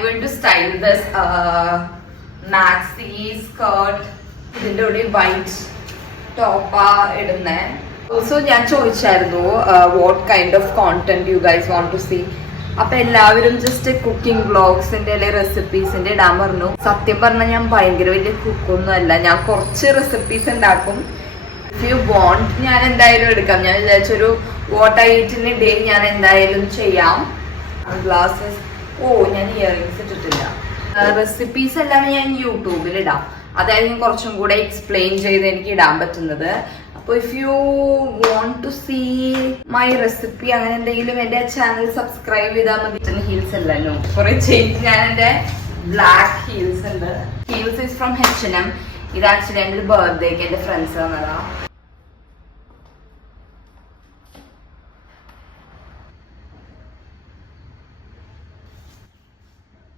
I'm going to style this maxi skirt. ഇതിന്റെ കൂടെ white ടോപ്പാ ഇടുന്നേ. Also ഞാൻ ചോദിച്ചായിരുന്നു what kind of content you guys want to see. അപ്പൊ എല്ലാവരും ജസ്റ്റ് കുക്കിംഗ് വ്ളോഗ്സിന്റെ അല്ലെങ്കിൽ റെസിപ്പീസിന്റെ ഇടാൻ പറഞ്ഞു. സത്യം പറഞ്ഞാൽ ഞാൻ ഭയങ്കര വലിയ കുക്കൊന്നും അല്ല, ഞാൻ കുറച്ച് റെസിപ്പീസ് ഉണ്ടാക്കും. ഇഫ് യു വോണ്ട് ഞാൻ എന്തായാലും എടുക്കാം. ഞാൻ വിചാരിച്ചൊരു what I eat in a day ഞാൻ എന്തായാലും ചെയ്യാം. ഗ്ലാസസ്, ഞാൻ ഇയറിങ്സ് ഇട്ടിട്ടില്ല. റെസിപ്പീസ് എല്ലാം ഞാൻ യൂട്യൂബിൽ ഇടാം, അതായത് കുറച്ചും കൂടെ എക്സ്പ്ലെയിൻ ചെയ്ത് എനിക്ക് ഇടാൻ പറ്റുന്നത്. അപ്പോൾ if you want to see my recipe അങ്ങനെ എന്തെങ്കിലും എന്റെ ചാനൽ സബ്സ്ക്രൈബ് ചെയ്താൽ മതി. ഹീൽസ് അല്ലല്ലോ കുറെ ചേഞ്ച്. ഞാൻ എന്റെ ബ്ലാക്ക് ഹീൽസ് ഉണ്ട്. Heels is from H&M. ഇത് ആക്ച്വലി എന്റെ ബർത്ത്ഡേക്ക് എന്റെ ഫ്രണ്ട്സ് തന്നതാ.